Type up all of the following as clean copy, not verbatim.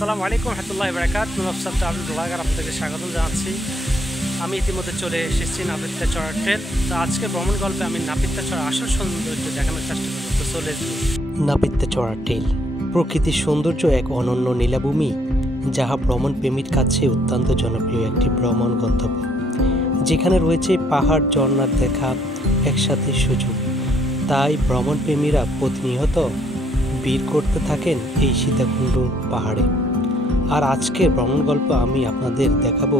আসসালামু আলাইকুম রহমতুল্লাহি বারাকাতুহু। নফসাত ট্রাভেল ব্লগার আপনাদেরকে স্বাগত জানাচ্ছি। আমি ইতিমধ্যে চলে এসেছি নাপিতা চড়া ট্রেল। তো আজকে ভ্রমণ গল্পে আমি নাপিতা চড়া আসল সৌন্দর্য দেখানোর চেষ্টা করব। তো চলে নাপিতা চড়া ট্রেল প্রকৃতির সৌন্দর্য এক অনন্য নীলাভূমি, যাহা ভ্রমণ প্রেমীর কাছে অত্যন্ত জনপ্রিয় একটি ভ্রমণ গন্তব্য, যেখানে রয়েছে পাহাড় ঝর্ণার দেখা একসাথে সুযোগ। তাই ভ্রমণ প্রেমীরা প্রতিনিয়ত ভিড় করতে থাকেন এই সীতাকুণ্ড পাহাড়ে। আর আজকের ভ্রমণ গল্প আমি আপনাদের দেখাবো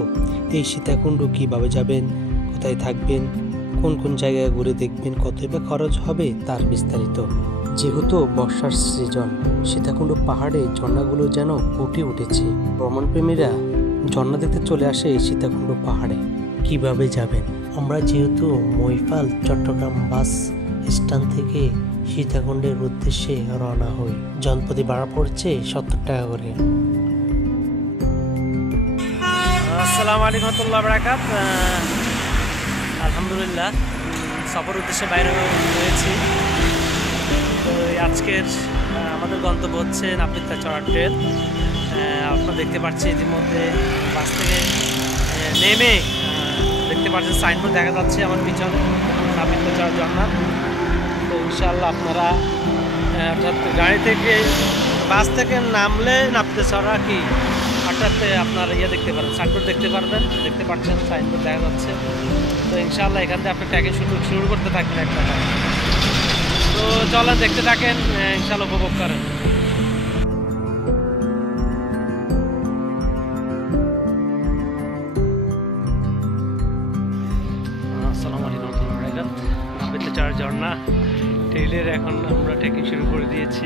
এই সীতাকুণ্ড কীভাবে যাবেন, কোথায় থাকবেন, কোন কোন জায়গায় ঘুরে দেখবেন, কতই বা খরচ হবে তার বিস্তারিত। যেহেতু বর্ষার সিজন, সীতাকুণ্ড পাহাড়ে ঝর্ণাগুলো যেন ফুটে উঠেছে। ভ্রমণ প্রেমীরা ঝর্ণা দেখতে চলে আসে এই সীতাকুণ্ড পাহাড়ে। কিভাবে যাবেন? আমরা যেহেতু মহিপাল চট্টগ্রাম বাস স্ট্যান্ড থেকে সীতাকুণ্ডের উদ্দেশ্যে রওনা হই। জনপ্রতি ভাড়া পড়ছে 70 টাকা করে। আসসালামু আলাইকুম রহমতুল্লাহি বারাকাতুহু। আলহামদুলিল্লাহ সফর উদ্দেশ্যে বাইরে হয়েছি। তো আজকের আমাদের গন্তব্য হচ্ছে নাপিতা চড়া ট্রেল। আপনারা দেখতে পাচ্ছেন ইতিমধ্যে বাস থেকে নেমে দেখতে পাচ্ছেন সাইনবোর্ড দেখা যাচ্ছে আমার পিছনে, নাপিতা চড়া ঝর্ণা। তো ইনশাআল্লাহ আপনারা অর্থাৎ গাড়ি থেকে বাস থেকে নামলে নাপিতা চড়া কি অর্থাৎ আপনার দেখতে পারবেন, সাইনবোর্ড দেখতে পাচ্ছেন সাইনবোর্ড দেখা যাচ্ছে। তো ইনশাআল্লাহ এখান থেকে আপনি ট্রেকিং শুরু করতে থাকবেন একটা। তো চলেন দেখতে থাকেন, ইনশাআল্লাহ উপভোগ করেন। আসসালামু আলাইকুম রহমতুল্লাহি বারাকাতুহু। নাপিতা চড়া ঝর্ণা ট্রেলের এখন আমরা ট্রেকিং শুরু করে দিয়েছি।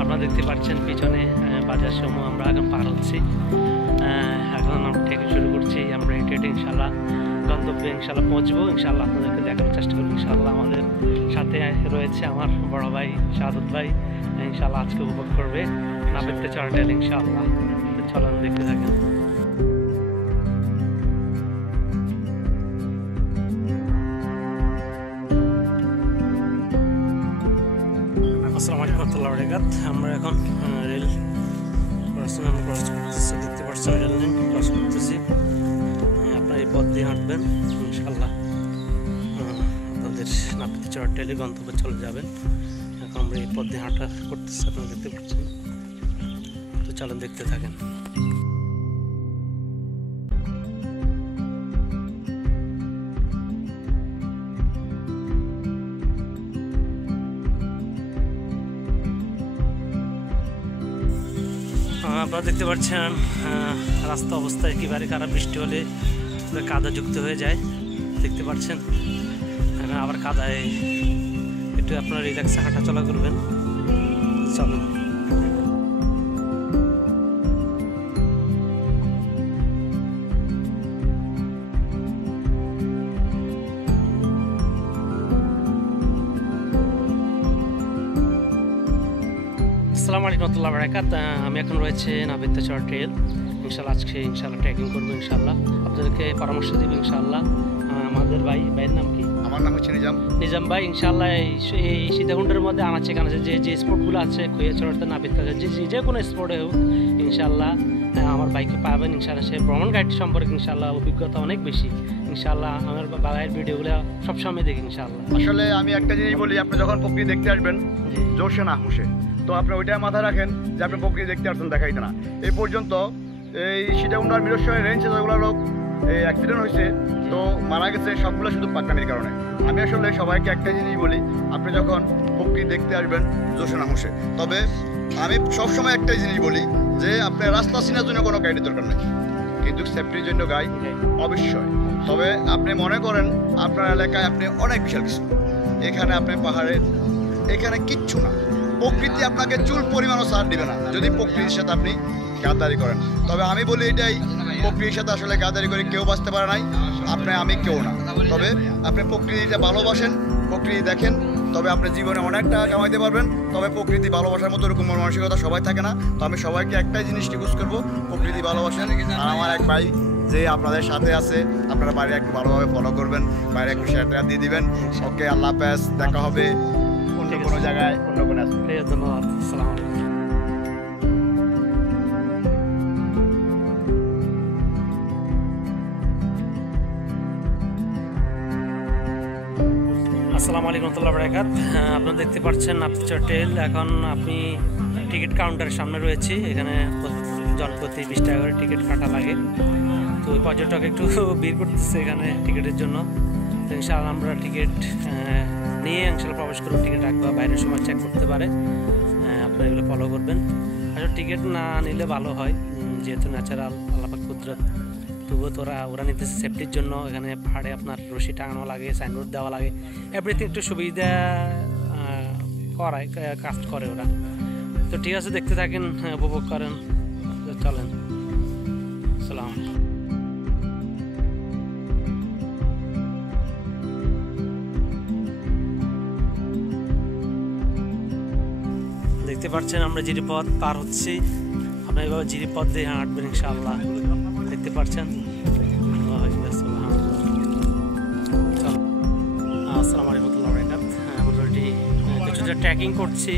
আপনারা দেখতে পাচ্ছেন পিছনে বাজার সমূহ আমরা এখন পার হচ্ছি। এখন আমরা ট্রেকিং শুরু করছি। আমরা হেঁটে ইনশাআল্লাহ গন্তব্যে ইনশাআল্লাহ পৌঁছবো। ইনশাআল্লাহ আপনাদেরকে দেখানোর চেষ্টা করবো। ইনশাআল্লাহ আমাদের সাথে রয়েছে আমার বড় ভাই শাহাদত ভাই। ইনশাআল্লাহ আজকে উপভোগ করবে নাপিতা চড়া ট্রেল ইনশাআল্লাহ। চলুন দেখতে থাকেন। আসসালামু আলাইকুম রহমতুল্লাহি বারাকাতুহু। আমরা এখন রেল ক্রস করতেছি, দেখতে পাচ্ছেন রেল লাইন ক্রস করতেছি। আপনারা এই পথ দিয়ে হাঁটবেন ইনশাআল্লাহ আপনাদের নাপিতা চড়া ট্রেলের গন্তব্যে চলে যাবেন। এখন আমরা এই পথ দিয়ে হাঁটা করতেছি, আপনারা দেখতে পাচ্ছেন। তো চলুন দেখতে থাকেন। আপনারা দেখতে পাচ্ছেন রাস্তা অবস্থা একেবারে খারাপ। বৃষ্টি হলে কাদা যুক্ত হয়ে যায়, দেখতে পাচ্ছেন। এখন আবার কাদায় একটু আপনারা রিল্যাক্সে হাঁটা চলা করবেন। চলুন। আসসালামু আলাইকুম রহমতুল্লাহি বারাকাতুহু। আমি এখন রয়েছে নাপিতা চড়া ট্রেল। ইনশাআল্লাহ আজকে ইনশাআল্লাহ ট্রেকিং করবো ইনশাআল্লাহ। আপনাদেরকে পরামর্শ দিব ইনশাআল্লাহ। আমাদের ভাইয়ের নাম কি? আমার নাম হচ্ছে নিজাম ভাই। ইনশাআল্লাহ এই সীতাকুণ্ডের মধ্যে আনাচে কানাচে যে স্পটগুলো আছে, খৈয়াচড়াতে নাপিতা যে কোনো স্পটে হোক ইনশাআল্লাহ আমার বাইকে পাবেন ইনশাআল্লাহ। সে ভ্রমণ গাইড সম্পর্কে ইনশাআল্লাহ অভিজ্ঞতা অনেক বেশি ইনশাআল্লাহ। আমার ভাইয়ের ভিডিওগুলো সবসময় দেখি ইনশাআল্লাহ। আসলে আমি একটা জিনিস বলি, আপনি যখন প্রকৃতি দেখতে আসবেন জোরসে না হুঁশে, তো আপনি ওইটাই মাথায় রাখেন যে আপনি প্রকৃতি দেখতে আসছেন, দেখাইতে না। এই পর্যন্ত এই সীতাকুণ্ড আর মিরসরাই রেঞ্জে যেগুলো লোক এই অ্যাক্সিডেন্ট হয়েছে, তো মারা গেছে, সবগুলো শুধু পাকনামির কারণে। আমি আসলে সবাইকে একটা জিনিস বলি, আপনি যখন প্রকৃতি দেখতে আসবেন জোরসে না হুঁশে। তবে আমি সবসময় একটাই জিনিস বলি যে আপনার রাস্তা চিনার জন্য কোনো গাইডের দরকার নেই, কিন্তু সেফটির জন্য গাইড অবশ্যই। তবে আপনি মনে করেন আপনার এলাকায় আপনি অনেক বিশাল কিছু, এখানে আপনি পাহাড়ের এখানে কিচ্ছু না। প্রকৃতি আপনাকে চুল পরিমাণও সার দিবে না যদি প্রকৃতির সাথে আপনি গাদ্দারি করেন। তবে আমি বলি এটাই, প্রকৃতির সাথে আসলে গাদ্দারি করে কেউ বাঁচতে পারে নাই, আমি কেউ না। তবে আপনি প্রকৃতিটা ভালোবাসেন, প্রকৃতি দেখেন, তবে আপনি জীবনে অনেক টাকা কামাইতে পারবেন। তবে প্রকৃতি ভালোবাসার মতো এরকম মানসিকতা সবাই থাকে না। তো আমি সবাইকে একটাই জিনিস রিকোয়েস্ট করবো, প্রকৃতি ভালোবাসেন। আর আমার এক ভাই যে আপনাদের সাথে আছে, আপনারা বাইরে একটু ভালোভাবে ফলো করবেন, বাইরে একটু শেয়ার দিয়ে দিবেন। ওকে, আল্লাহ হাফেজ, দেখা হবে অন্য কোনো জায়গায়, অন্য কোনো। ধন্যবাদ। আসসালামু আলাইকুম। আসসালামু আলাইকুম ওয়া রাহমাতুল্লাহি ওয়া বারাকাতুহু। আপনারা দেখতে পাচ্ছেন নাপিতচর টেল। এখন আপনি টিকিট কাউন্টারের সামনে রয়েছি। এখানে জনপ্রতি 20 টাকা করে টিকিট কাটা লাগে। তো ওই পর্যটক একটু ভিড় করতেছে এখানে টিকিটের জন্য। তো ইনশাআল্লাহ আমরা টিকিট নিয়ে ইনশাআল্লাহ প্রবেশ করব। টিকিট রাখবা, বাইরের সময় চেক করতে পারে। আপনারা এগুলো ফলো করবেন। আসলে টিকিট না নিলে ভালো হয়, যেহেতু ন্যাচারাল আল্লাহ পাক কুদরত। তবুও তো ওরা নিতেছে সেফটির জন্য। এখানে পাহাড়ে আপনার রশি টাঙানো লাগে, সাইনবোর্ড দেওয়া লাগে, এভরিথিং একটু সুবিধা করায়, কাজ করে ওরা। তো ঠিক আছে, দেখতে থাকেন, উপভোগ করেন। চলেন, সালাম। দেখতে পাচ্ছেন আমরা জিরিপথ পার হচ্ছি। আপনার এভাবে জিরিপথ দিয়ে হাঁটবেন ইনশাআল্লাহ। দেখতে পাচ্ছেন। আসসালামু আলাইকুম ওয়া রাহমাতুল্লাহি ওয়া বারাকাতুহু। আমরা অলরেডি কিছুটা ট্রেকিং করছি।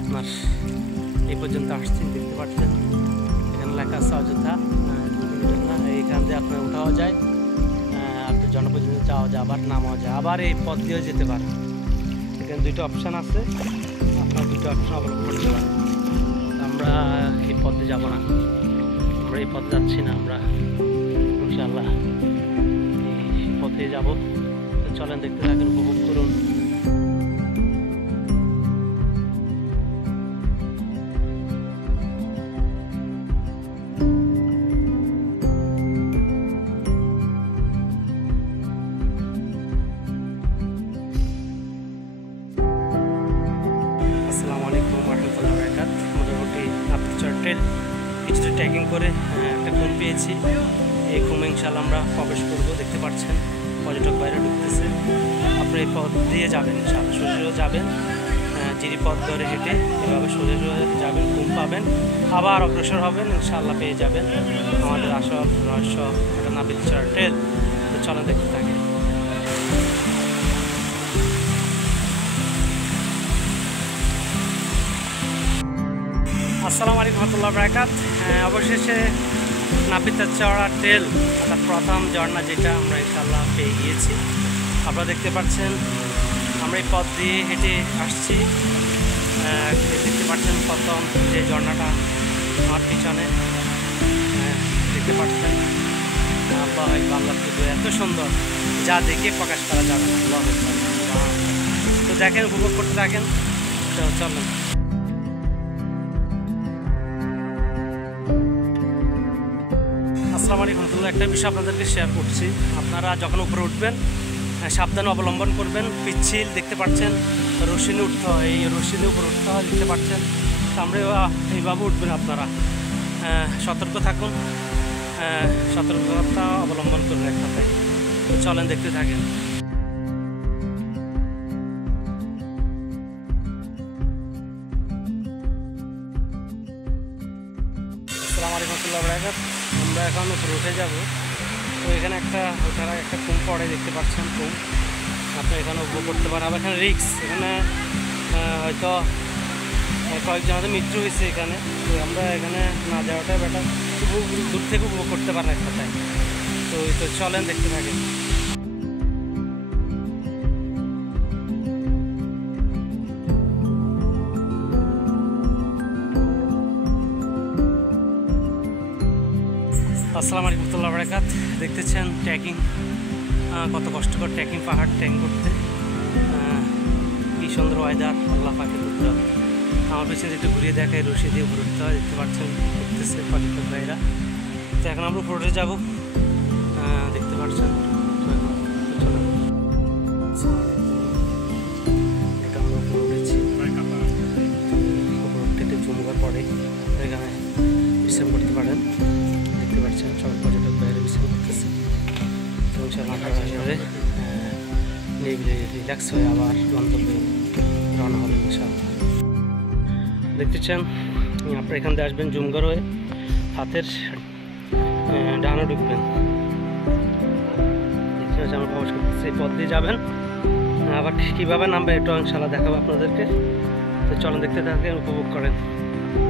আপনার এই পর্যন্ত আসছি, দেখতে পাচ্ছেন। এখানে লেখা আছে অযোধ্যা। এইখান দিয়ে আপনার উঠাও যায়, আপনার জনপর্যন্ত যাওয়া যায়, আবার নামাও যায়, আবার এই পথ দিয়েও যেতে পারে। এখানে দুইটা অপশান আছে, আপনার দুটো অপশান অবলম্বন করতে পারেন। আমরা এই পথ দিয়ে যাবো না, আমরা এই পথে যাচ্ছি না, আমরা ইনশাআল্লাহ এই পথে যাবো। তো চলেন, দেখতে থাকেন, উপভোগ করুন। আসসালামু আলাইকুম ওয়া রাহমাতুল্লাহি ওয়া বারাকাতুহু। মোটামুটি নাপিতচর টেল কিছুটা ট্রেকিং করে একটা ঘুম পেয়েছি। এই ঘুমে ইনশাআল্লাহ আমরা প্রবেশ করবো। দেখতে পাচ্ছেন পর্যটক বাইরে ঢুকতেছে। আপনি এই পথ দিয়ে যাবেন ইনশাআল্লাহ, সোজা যাবেন, জিরিপথ ধরে হেঁটে এভাবে সোজা যাবেন, ঘুম পাবেন, আবার অগ্রসর হবেন, ইনশাআল্লাহ পেয়ে যাবেন আমাদের আসল রহস্য, একটা নাপিতচর টেল। তো চলেন, দেখতে থাকেন। আসসালামু আলাইকুম ওয়া রাহমাতুল্লাহি ওয়া বারাকাতুহু। অবশেষে নাপিতচর টেল অর্থাৎ প্রথম ঝর্ণা, যেটা আমরা ইনশাআল্লাহ পেয়ে গিয়েছি। আপনারা দেখতে পাচ্ছেন আমরা এই পথ দিয়ে হেঁটে আসছি। দেখতে পাচ্ছেন প্রথম যে ঝর্ণাটা আমার পিছনে, দেখতে পাচ্ছেন। আল্লাহ আল্লাহ এত সুন্দর, যা দেখে প্রকাশ করা যাবে না। আল্লাহ তো দেখেন, উপভোগ করতে থাকেন। চলেন। আসসালামু আলাইকুম ওয়া রাহমাতুল্লাহ। একটা বিষয় আপনাদেরকে শেয়ার করছি। আপনারা যখন উপরে উঠবেন সাবধানে অবলম্বন করবেন। পিচ্ছিল, দেখতে পাচ্ছেন, রশিনে উঠতে হয়, এই রশিনে উপরে উঠতে হয়, দেখতে পাচ্ছেন। তো আমরা এইভাবে উঠবেন। আপনারা সতর্ক থাকুন, সতর্কতা অবলম্বন করবেন এক কথায়। তো চলেন, দেখতে থাকেন। আসসালামু আলাইকুম ওয়া রাহমাতুল্লাহি ওয়া বারাকাতুহু। আমরা এখন উপরে উঠে যাব। তো এখানে ওঠার একটা কুম পড়ে, দেখতে পাচ্ছেন, কুম। আপনি এখানে উপভোগ করতে পারেন। আবার এখানে রিক্স, এখানে হয়তো কয়েকজনের মৃত্যু হয়েছে এখানে। তো আমরা এখানে না যাওয়াটাই বেটার, দূর থেকে উপভোগ করতে পারেন এক কথায়। তো চলেন, দেখতে থাকেন। আসসালামু আলাইকুম ওয়া রাহমাতুল্লাহি ওয়া বারাকাতুহু। দেখতেছেন ট্রেকিং, কত কষ্টকর ট্রেকিং, পাহাড় ট্রেকিং করতে। কি সুন্দর ওয়েদার, আল্লাহ পাকের কুদরত। আমার পিছনে একটু ঘুরিয়ে দেখায়, রশি দিয়ে উপরে উঠতে হয়, দেখতে পাচ্ছেন, উঠতেছে পর্যটক ভাইরা। তো এখন আমরা উপরে যাব, দেখতে পাচ্ছেন। এটা আমরা উপরে উঠেছি। উপরে উঠতে জুমঘর পড়ে, এখানে বিশ্রাম করতে পারেন। দেখতে পাচ্ছেন সবাই পর্যটক বাইরে বিশ্রাম করতেছে। তো ইনশাআল্লাহ রিল্যাক্স হয়ে আবার গন্তব্যে রওনা হবেন ইনশাআল্লাহ। দেখতেছেন আপনারা এখান দিয়ে আসবেন, জুমঘর হয়ে হাতের ডানে ঢুকবেন। দেখতে পাচ্ছেন আমরা প্রবেশ করতেছি, এই পথ দিয়ে যাবেন। আবার কীভাবে নামবে এটাও ইনশাআল্লাহ দেখাবো আপনাদেরকে। তো চলেন, দেখতে থাকেন, উপভোগ করেন।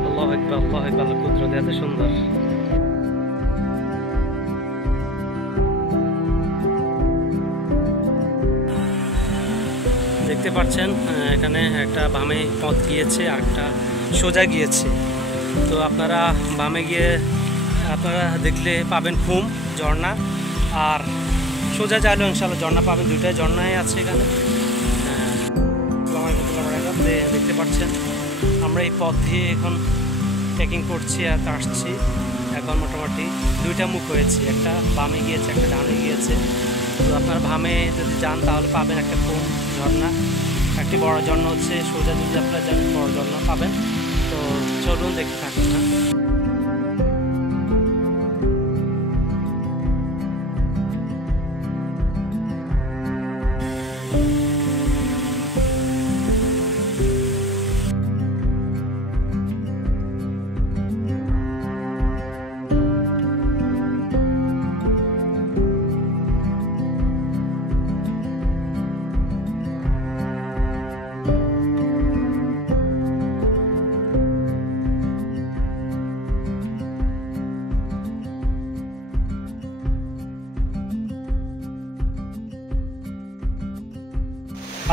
আল্লাহু আকবার, আল্লাহু আকবার, কুদরত এত সুন্দর। দেখতে পাচ্ছেন এখানে একটা বামে পথ গিয়েছে আর একটা সোজা গিয়েছে। তো আপনারা বামে গিয়ে আপনারা দেখলে পাবেন খুম ঝর্ণা, আর সোজা চাইলেও ইনশাআল্লাহ ঝর্ণা পাবেন। দুইটাই ঝর্ণাই আছে এখানে। দেখতে পাচ্ছেন আমরা এই পথ দিয়ে এখন ট্রেকিং করছি আর আসছি। এখন মোটামুটি দুইটা মুখ হয়েছে, একটা বামে গিয়েছে একটা ডানে গিয়েছে। তো আপনার বামে যদি যান তাহলে পাবেন একটা খুম ঝর্ণা, একটি বড় ঝর্ণা হচ্ছে। সোজা যদি আপনারা যান বড় ঝর্ণা পাবেন। তো চলুন দেখতে থাকুন না।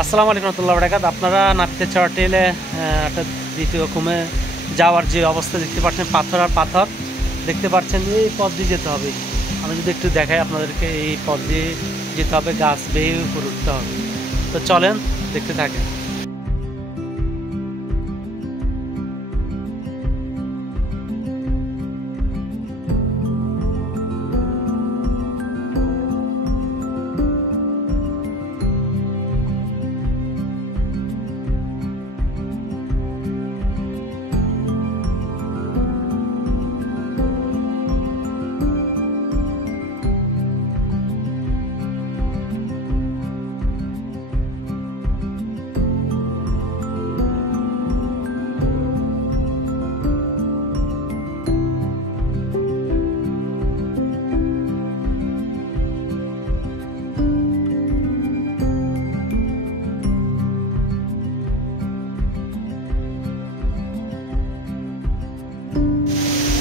আসসালামু আলাইকুম রহমতুল্লাহ বারাকাত। আপনারা নাপিতের চড়া ট্রেলে একটা দ্বিতীয় খুমে যাওয়ার যে অবস্থা দেখতে পাচ্ছেন, পাথর আর পাথর দেখতে পাচ্ছেন। এই পথ দিয়ে যেতে হবে। আমি যদি একটু দেখাই আপনাদেরকে, এই পথ দিয়ে যেতে হবে, গাছ বেয়ে উপরে উঠতে হবে। তো চলেন দেখতে থাকেন।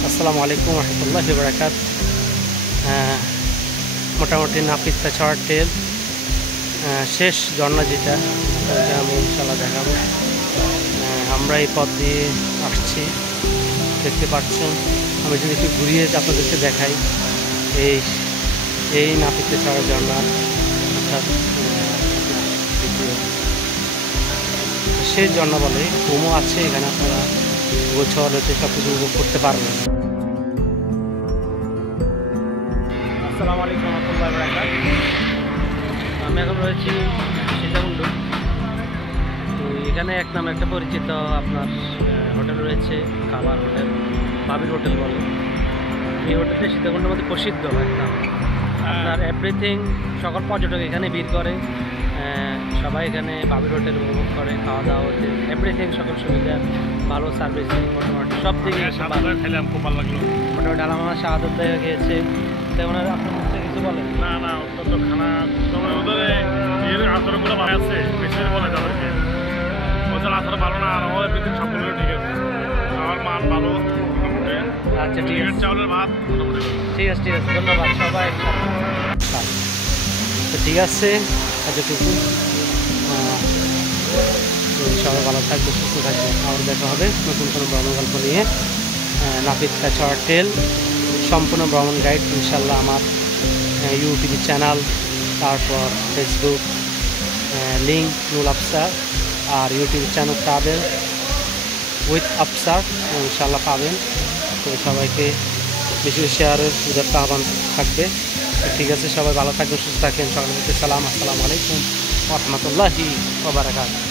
আসসালামু আলাইকুম রহমতুল্লাহি বারাকাত। মোটামুটি নাপিতা চড়া ট্রেল শেষ ঝর্ণা যেটা আমি ইনশাআল্লাহ দেখাবো। আমরা এই পথ দিয়ে আসছি, দেখতে পাচ্ছেন। আমি যদি একটু ঘুরিয়ে আপনাদেরকে দেখাই, এই নাপিতা চড়া ঝর্ণা অর্থাৎ শেষ ঝর্ণা বলে। ঘুমও আছে এখানে, আপনারা গোছল হতে সব কিছু উপভোগ করতে পারবেন। আসসালামু আলাইকুম রহমতুল্লাহি বারাকাত। আমি এখন রয়েছি সীতাকুণ্ড। তো এখানে এক নামে একটা পরিচিত আপনার হোটেল রয়েছে, খাবার হোটেল, বাবির হোটেল বলে। এই হোটেলটা সীতাকুণ্ডের মধ্যে প্রসিদ্ধ একদম। আপনার এভরিথিং, সকল পর্যটক এখানে ভিড় করে। সবাই এখানে বাবির হোটেল উপভোগ করে, খাওয়া দাওয়া হচ্ছে, এভরিথিং সকল সুবিধা, ভালো সার্ভিসিং, মোটামুটি সব দিকে খেলাম, খুব ভালো লাগলো। মোটামুটি আমার শাহাদত হয়ে গিয়েছে। তো ওনারা আপনার মুখে কিছু বলেন? না না, অত্যন্ত খানা তবে ওদের আচরণগুলো ভালো আছে, বেশি বলে তাদেরকে ওদের আচরণ ভালো না, আর আমাদের পৃথিবী সম্পূর্ণ ঠিক আছে, আমার মান ভালো মোটামুটি। আচ্ছা ঠিক আছে, চাউলের ভাত মোটামুটি ঠিক আছে, ঠিক আছে, ধন্যবাদ সবাই। তো ঠিক আছে, এতটুকু। সবাই ভালো থাকবে, সুস্থ থাকবে। আবার দেখা হবে নতুন কোনো ভ্রমণ গল্প নিয়ে। নাপিতা চড়া ট্রেল সম্পূর্ণ ভ্রমণ গাইড ইনশাল্লাহ আমার ইউটিউব চ্যানেল, তারপর ফেসবুক লিঙ্ক নুল আফসার, আর YouTube channel travel with Afsar ইনশাল্লাহ পাবেন। তো সবাইকে বেশি বেশি শেয়ারের সুযোগটা আহ্বান থাকবে। ঠিক আছে, সবাই ভালো থাকবেন, সুস্থ থাকেন। সকলকে সালাম, আসসালামু আলাইকুম ওয়া রাহমাতুল্লাহি ওয়া বারাকাতুহু।